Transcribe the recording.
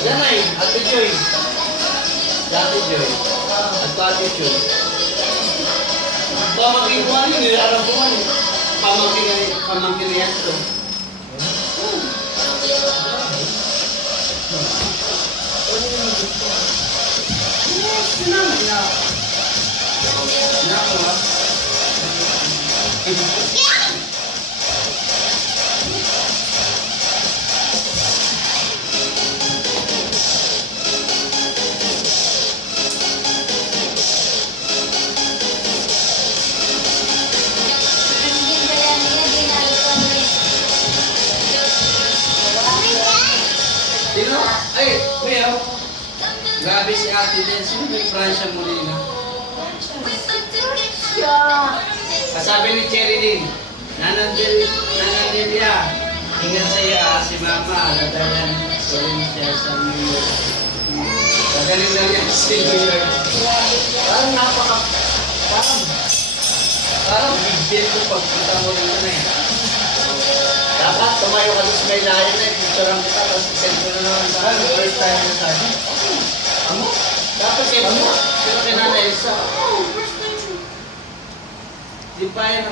Yan ay, Ate Joy. Ate Joy. At Ate Joy. Pamangkin ko ano, nilarang ko ano. Pamangkin niya ito. Sino? Ay, Kuya. Grabe si Ate din. Sino may Francia Molina? Kasabi ni Cherry Lynn, Nanandelia, ingat saya si Mama, dadalan ko rin siya sa New York. Dadaling lang yan sa New York. Parang big deal ko pagpunta mo dito na eh. Dapat tumayo ka sa may layan na eh, picturean kita, tapos send ko na naman sa akin, first time na sa akin. Amo? Dapat kayo mo, sino kay Nana Elsa? Di pa yan